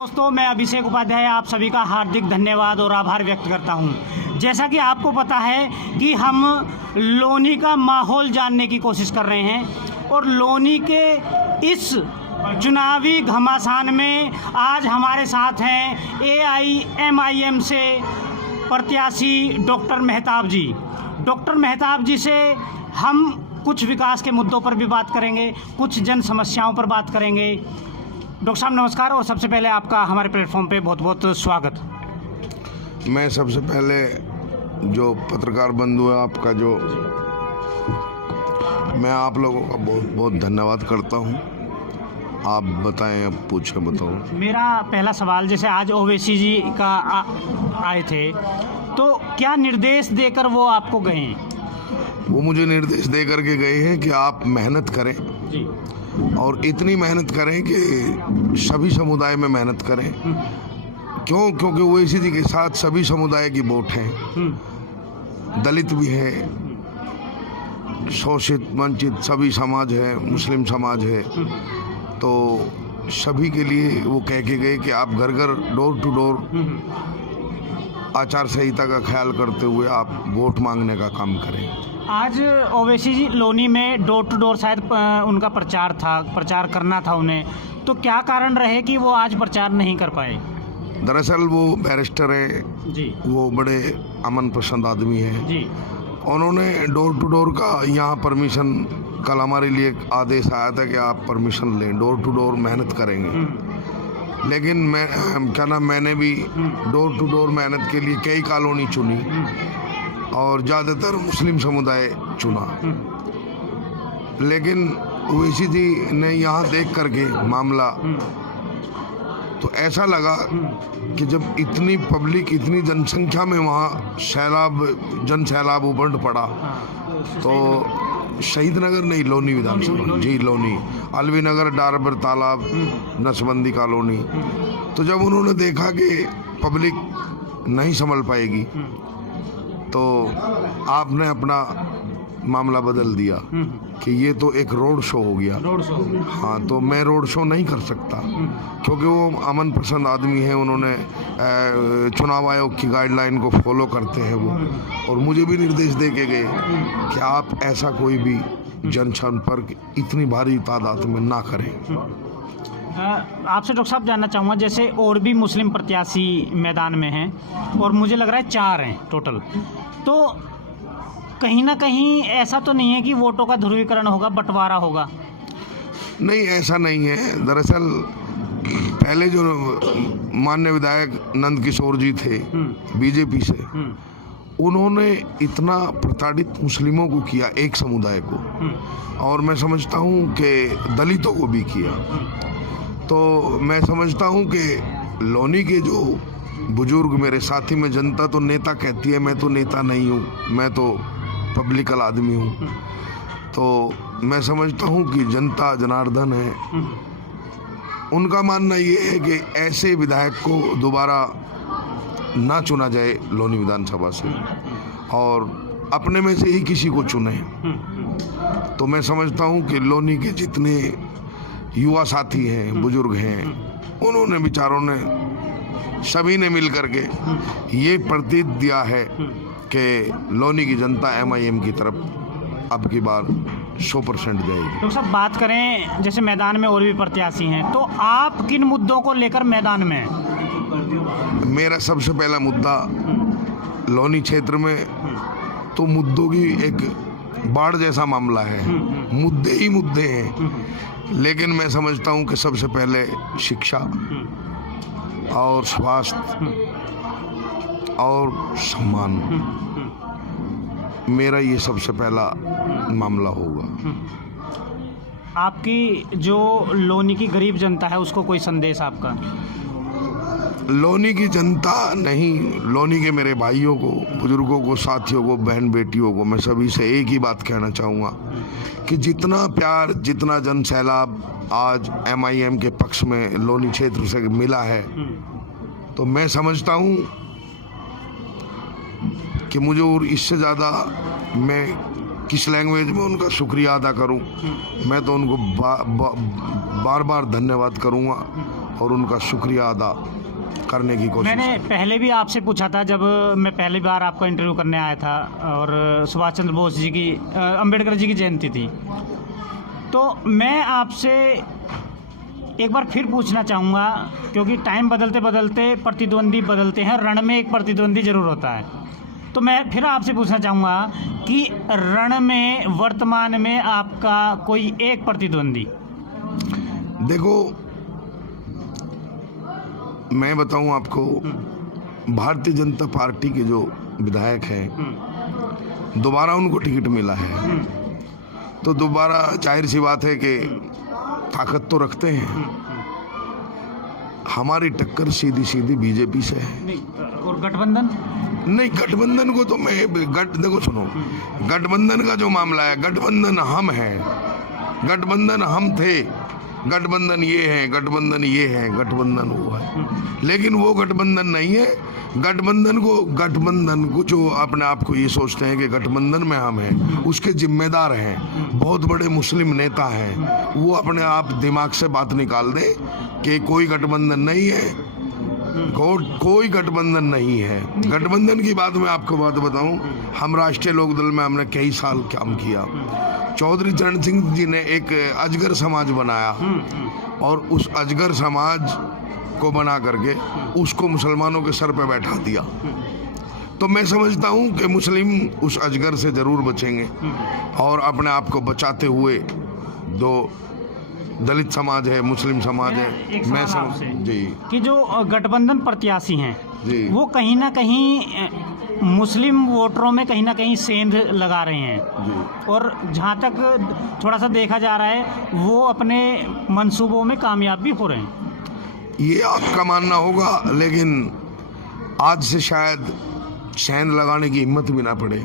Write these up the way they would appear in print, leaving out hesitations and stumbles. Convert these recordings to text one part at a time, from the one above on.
दोस्तों, मैं अभिषेक उपाध्याय आप सभी का हार्दिक धन्यवाद और आभार व्यक्त करता हूं। जैसा कि आपको पता है कि हम लोनी का माहौल जानने की कोशिश कर रहे हैं और लोनी के इस चुनावी घमासान में आज हमारे साथ हैं AIMIM से प्रत्याशी डॉक्टर मेहताब जी। डॉक्टर मेहताब जी से हम कुछ विकास के मुद्दों पर भी बात करेंगे, कुछ जन समस्याओं पर बात करेंगे। डॉक्टर साहब नमस्कार, और सबसे पहले आपका हमारे प्लेटफॉर्म पे बहुत बहुत स्वागत। मैं सबसे पहले जो पत्रकार बंधु है आपका, जो मैं आप लोगों का बहुत बहुत धन्यवाद करता हूं। आप बताएं, अब पूछें, बताओ। मेरा पहला सवाल, जैसे आज ओवैसी जी का आए थे, तो क्या निर्देश देकर वो आपको गए? वो मुझे निर्देश दे करके गए हैं कि आप मेहनत करें जी, और इतनी मेहनत करें कि सभी समुदाय में मेहनत करें। क्योंकि ओवैसी जी के साथ सभी समुदाय की वोट हैं, दलित भी है, शोषित वंचित सभी समाज है, मुस्लिम समाज है। तो सभी के लिए वो कह के गए कि आप घर घर डोर टू डोर आचार संहिता का ख्याल करते हुए आप वोट मांगने का काम करें। आज ओवैसी जी लोनी में डोर टू डोर शायद उनका प्रचार करना था उन्हें, तो क्या कारण रहे कि वो आज प्रचार नहीं कर पाए? दरअसल वो बैरिस्टर है जी, वो बड़े अमन पसंद आदमी है जी, उन्होंने डोर टू डोर का यहाँ परमिशन, कल हमारे लिए एक आदेश आया था कि आप परमिशन लें, डोर टू डोर मेहनत करेंगे। लेकिन मैंने भी डोर टू डोर मेहनत के लिए कई कॉलोनी चुनी और ज़्यादातर मुस्लिम समुदाय चुना। लेकिन ओवैसी जी ने यहाँ देख करके मामला, तो ऐसा लगा कि जब इतनी पब्लिक, इतनी जनसंख्या में वहाँ जन सैलाब उमड़ पड़ा, तो शहीद नगर नहीं, लोनी विधानसभा, जी लोनी, अलवी नगर, डारबर तालाब, नसबंदी कॉलोनी। तो जब उन्होंने देखा कि पब्लिक नहीं संभल पाएगी, तो आपने अपना मामला बदल दिया कि ये तो एक रोड शो हो गया। Road show. हाँ, तो मैं रोड शो नहीं कर सकता क्योंकि वो अमन पसंद आदमी है। उन्होंने चुनाव आयोग की गाइडलाइन को फॉलो करते हैं वो, और मुझे भी निर्देश दे के गए कि आप ऐसा कोई भी जनसंपर्क इतनी भारी तादाद में ना करें। आपसे डॉक्टर साहब जानना चाहूँगा, जैसे और भी मुस्लिम प्रत्याशी मैदान में हैं और मुझे लग रहा है 4 हैं टोटल, तो कहीं ना कहीं ऐसा तो नहीं है कि वोटों का ध्रुवीकरण होगा, बंटवारा होगा? नहीं, ऐसा नहीं है। दरअसल पहले जो माननीय विधायक नंद किशोर जी थे बीजेपी से, उन्होंने इतना प्रताड़ित मुस्लिमों को किया, एक समुदाय को, और मैं समझता हूँ कि दलितों को भी किया। तो मैं समझता हूँ कि लोनी के जो बुजुर्ग मेरे साथी में, जनता तो नेता कहती है, मैं तो नेता नहीं हूँ, मैं तो पब्लिकल आदमी हूँ। तो मैं समझता हूँ कि जनता जनार्दन है। उनका मानना ये है कि ऐसे विधायक को दोबारा ना चुना जाए लोनी विधानसभा से, और अपने में से ही किसी को चुने। तो मैं समझता हूँ कि लोनी के जितने युवा साथी हैं, बुजुर्ग हैं, उन्होंने, विचारों ने, सभी ने मिल करके ये प्रतीत दिया है कि लोनी की जनता MIM की तरफ अब की बार 100% जाएगी। डॉक्टर साहब, बात करें जैसे मैदान में और भी प्रत्याशी हैं, तो आप किन मुद्दों को लेकर मैदान में हैं? मेरा सबसे पहला मुद्दा लोनी क्षेत्र में तो मुद्दों की एक बाढ़ जैसा मामला है, मुद्दे ही मुद्दे हैं। लेकिन मैं समझता हूँ कि सबसे पहले शिक्षा और स्वास्थ्य और सम्मान, मेरा ये सबसे पहला मामला होगा। आपकी जो लोनी की गरीब जनता है, उसको कोई संदेश आपका? लोनी की जनता नहीं, लोनी के मेरे भाइयों को, बुजुर्गों को, साथियों को, बहन बेटियों को, मैं सभी से एक ही बात कहना चाहूँगा कि जितना प्यार, जितना जन सैलाब आज MIM के पक्ष में लोनी क्षेत्र से मिला है, तो मैं समझता हूँ कि मुझे और इससे ज़्यादा मैं किस लैंग्वेज में उनका शुक्रिया अदा करूं। मैं तो उनको बार बार धन्यवाद करूंगा और उनका शुक्रिया अदा करने की कोशिश मैंने की। पहले भी आपसे पूछा था जब मैं पहली बार आपका इंटरव्यू करने आया था और सुभाष चंद्र बोस जी की अंबेडकर जी की जयंती थी, तो मैं आपसे एक बार फिर पूछना चाहूँगा, क्योंकि टाइम बदलते बदलते प्रतिद्वंदी बदलते हैं, रण में एक प्रतिद्वंदी ज़रूर होता है। तो मैं फिर आपसे पूछना चाहूँगा कि रण में वर्तमान में आपका कोई एक प्रतिद्वंदी। देखो, मैं बताऊं आपको, भारतीय जनता पार्टी के जो विधायक हैं, दोबारा उनको टिकट मिला है, तो दोबारा जाहिर सी बात है कि ताकत तो रखते हैं। हमारी टक्कर सीधी सीधी बीजेपी से है। नहीं, और गठबंधन? नहीं, गठबंधन को तो देखो सुनो, गठबंधन का जो मामला है, गठबंधन हम हैं, गठबंधन हम थे, गठबंधन ये है, गठबंधन ये है, गठबंधन वो है, लेकिन वो गठबंधन नहीं है। गठबंधन को जो अपने आप को ये सोचते हैं कि गठबंधन में हम हैं, उसके जिम्मेदार हैं बहुत बड़े मुस्लिम नेता हैं, वो अपने आप दिमाग से बात निकाल दें कि कोई गठबंधन नहीं है, कोई गठबंधन नहीं है। गठबंधन की बात मैं आपको बात बताऊं, हम राष्ट्रीय लोकदल में हमने कई साल काम किया। चौधरी चरण सिंह जी ने एक अजगर समाज बनाया और उस अजगर समाज को बना करके उसको मुसलमानों के सर पे बैठा दिया। तो मैं समझता हूं कि मुस्लिम उस अजगर से जरूर बचेंगे और अपने आप को बचाते हुए जो दलित समाज है, मुस्लिम समाज है, मैं समझ जी कि जो गठबंधन प्रत्याशी हैं जी वो कहीं ना कहीं मुस्लिम वोटरों में कहीं ना कहीं सेंध लगा रहे हैं जी और जहाँ तक थोड़ा सा देखा जा रहा है वो अपने मंसूबों में कामयाब भी हो रहे हैं। ये आपका मानना होगा, लेकिन आज से शायद सेंध लगाने की हिम्मत भी ना पड़े,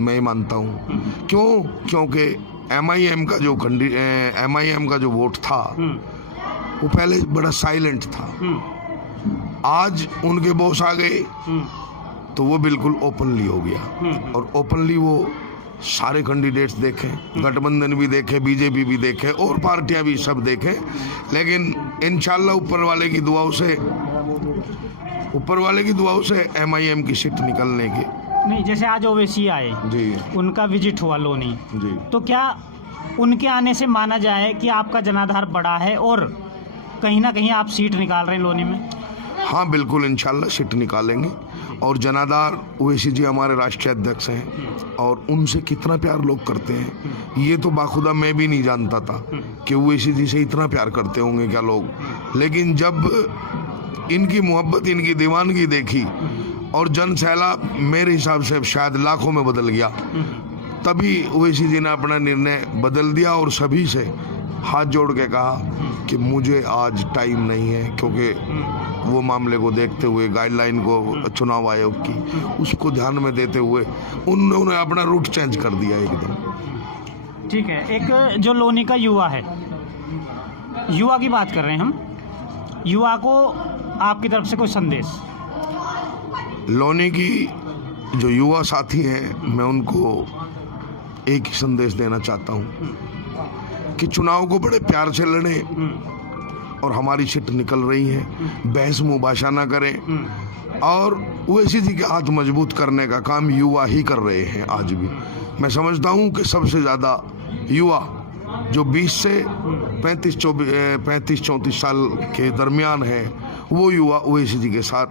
मैं मानता हूँ। क्योंकि MIM का जो वोट था वो पहले बड़ा साइलेंट था। आज उनके बॉस आ गए तो वो बिल्कुल ओपनली हो गया और ओपनली वो सारे कैंडिडेट्स देखें, गठबंधन भी देखे, बीजेपी भी देखे और पार्टियां भी सब देखें, लेकिन इंशाल्लाह ऊपर वाले की दुआओं से MIM की सीट निकलने की। नहीं, जैसे आज ओवैसी आए जी उनका विजिट हुआ लोनी, जी तो क्या उनके आने से माना जाए कि आपका जनाधार बड़ा है और कहीं ना कहीं आप सीट निकाल रहे हैं लोनी में? हाँ, बिल्कुल इंशाल्लाह सीट निकालेंगे। और जनाधार ओवैसी जी हमारे राष्ट्रीय अध्यक्ष हैं और उनसे कितना प्यार लोग करते हैं ये तो बाखुदा मैं भी नहीं जानता था कि ओवैसी जी से इतना प्यार करते होंगे क्या लोग। लेकिन जब इनकी मोहब्बत, इनकी दीवानगी देखी और जन सैलाब मेरे हिसाब से शायद लाखों में बदल गया, तभी ओवैसी जी ने अपना निर्णय बदल दिया और सभी से हाथ जोड़ के कहा कि मुझे आज टाइम नहीं है, क्योंकि वो मामले को देखते हुए, गाइडलाइन को चुनाव आयोग की उसको ध्यान में देते हुए उन्होंने अपना रूट चेंज कर दिया एकदम। ठीक है, एक जो लोनी का युवा है, युवा की बात कर रहे हैं हम, युवा को आपकी तरफ से कोई संदेश? लोनी की जो युवा साथी हैं, मैं उनको एक ही संदेश देना चाहता हूँ कि चुनाव को बड़े प्यार से लड़ें और हमारी सीट निकल रही है, बहस मुबाशा ना करें और ओवैसी जी के हाथ मजबूत करने का काम युवा ही कर रहे हैं आज भी। मैं समझता हूँ कि सबसे ज़्यादा युवा जो 20 से 35-34 साल के दरमियान है, वो युवा ओवैसी जी के साथ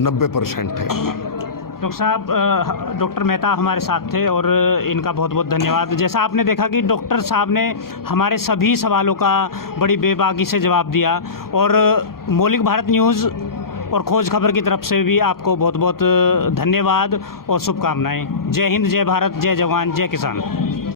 90% है। डॉक्टर साहब, डॉक्टर मेहता हमारे साथ थे और इनका बहुत बहुत धन्यवाद। जैसा आपने देखा कि डॉक्टर साहब ने हमारे सभी सवालों का बड़ी बेबाकी से जवाब दिया और मौलिक भारत न्यूज़ और खोज खबर की तरफ से भी आपको बहुत बहुत धन्यवाद और शुभकामनाएं। जय हिंद, जय भारत, जय जवान, जय किसान।